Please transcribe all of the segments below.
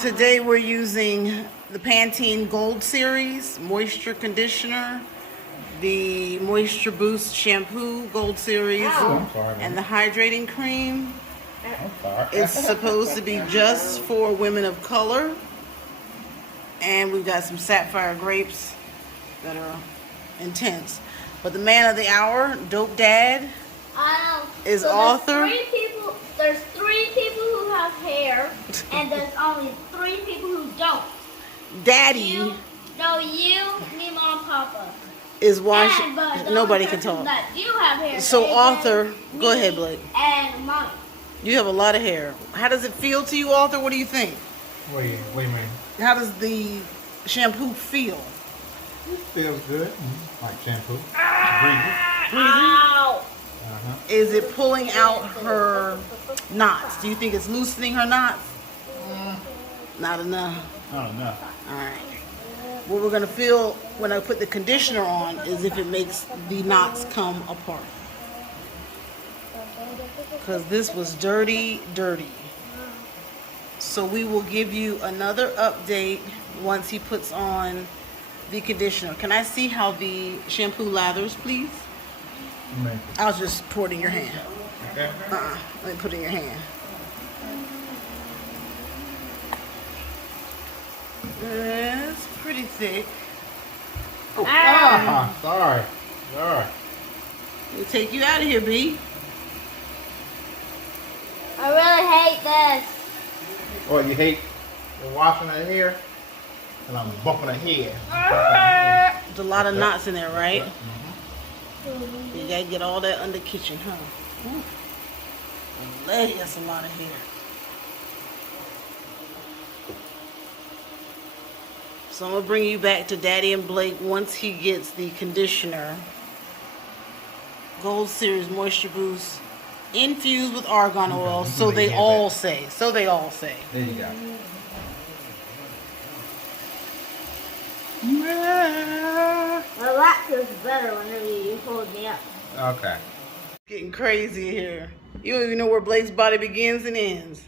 Today we're using the Pantene Gold Series Moisture Conditioner, the Moisture Boost Shampoo Gold Series, and the Hydrating Cream. It's supposed to be just for women of color. And we've got some sapphire grapes that are intense. But the man of the hour, Dope Dad, is so author. There's three people who have hair, and there's only 3 people who don't. Daddy. You, me, Mom, Papa. Is washing. Nobody can talk. That do have hair. So author, go ahead, Blake. And Mommy. You have a lot of hair. How does it feel to you, author? What do you think? What do you mean? How does the shampoo feel? It feels good. Like shampoo. Ow! Is it pulling out her knots? Do you think it's loosening her knots? Not enough. Not enough. All right. What we're going to feel when I put the conditioner on is if it makes the knots come apart. Because this was dirty. So we will give you another update once he puts on the conditioner. Can I see how the shampoo lathers, please? I'll just pour it in your hand. Okay. Let me put it in your hand. It's pretty thick. Oh, sorry. We'll take you out of here, B. I really hate this. Oh, you hate the washing of hair? And I'm bumping her head. There's a lot of knots in there, right? You gotta get all that under kitchen, huh? That's a lot of hair. So I'm gonna bring you back to Daddy and Blake once he gets the conditioner. Gold Series Moisture Boost infused with argan oil. So they all say. There you go. Well, that feels better whenever you hold me up. Okay. Getting crazy here. You don't even know where Blake's body begins and ends.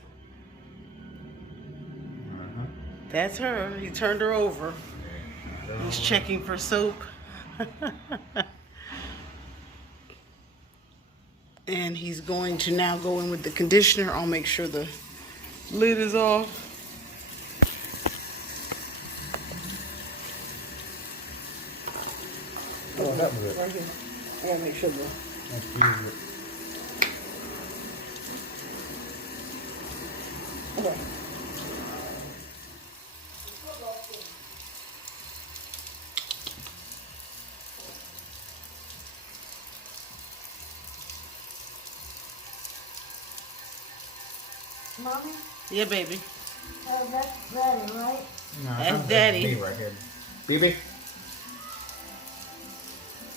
That's her. He turned her over. He's checking for soap. And he's going to now go in with the conditioner. I'll make sure the lid is off. Oh, that was it. Right here. I gotta make sure the... That's beautiful. Okay. Mommy? Yeah, baby. Oh, that's Daddy, right? No, That's Daddy. Me right here. Baby?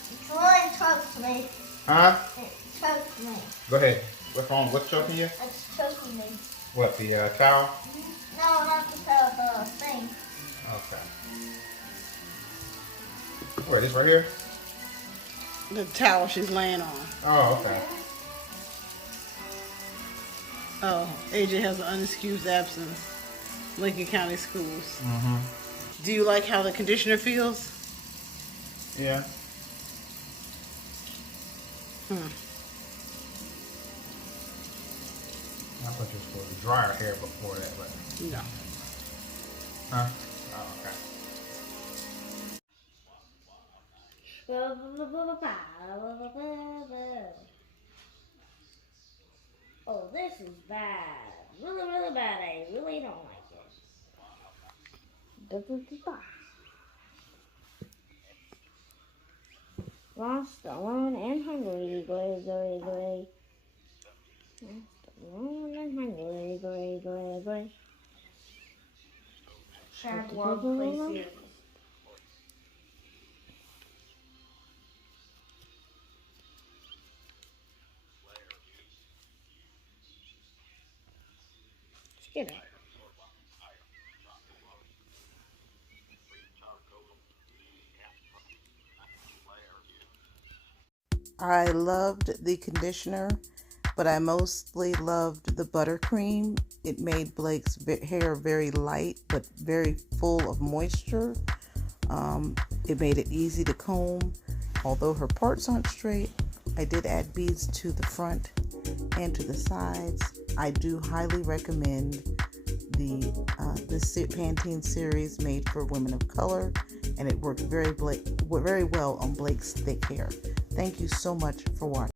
It's really chokes me. Huh? It chokes me. Go ahead. What's wrong? What's choking you? It's choking me. What, the towel? No, not the thing. Okay. Where, this right here? The towel she's laying on. Oh, okay. Oh, AJ has an unexcused absence. Lincoln County Schools. Do you like how the conditioner feels? Yeah. I thought you were supposed to dry her hair before that, but... No. Huh? Oh, okay. Oh, this is bad. Really bad. I really don't like it. Lost, alone, and hungry. Lost, alone, and hungry. Shad Love Play Series. Get it. I loved the conditioner. but I mostly loved the buttercream. It made Blake's hair very light but very full of moisture. It made it easy to comb. Although her parts aren't straight, I did add beads to the front and to the sides. I do highly recommend this Pantene series made for women of color, and it worked very well on Blake's thick hair. Thank you so much for watching.